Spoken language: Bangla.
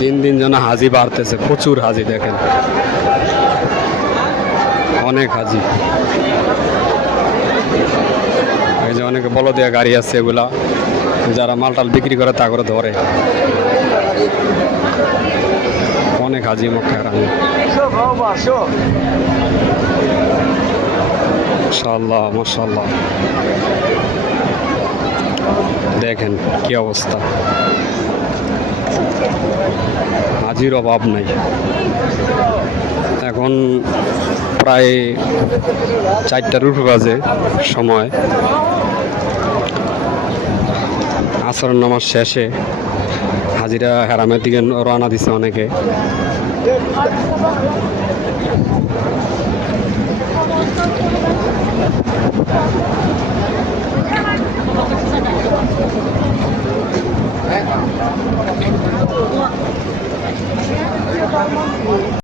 দিন দিন যেন হাজি বাড়তেছে, প্রচুর হাজি দেখেন, অনেক হাজি। এই যে অনেকে বলদিয়া গাড়ি আছে, এগুলা যারা মালটাল বিক্রি করে তা করে ধরে। অনেক হাজি মক্কা হারামে। মাশাআল্লাহ মাশাআল্লাহ, দেখেন কি অবস্থা, হাজির অভাব নাই। এখন প্রায় 4টার উপর বাজে সময়, আসরের নামাজ শেষে হাজিরা হেরামের দিকে রওনা দিছে অনেকে।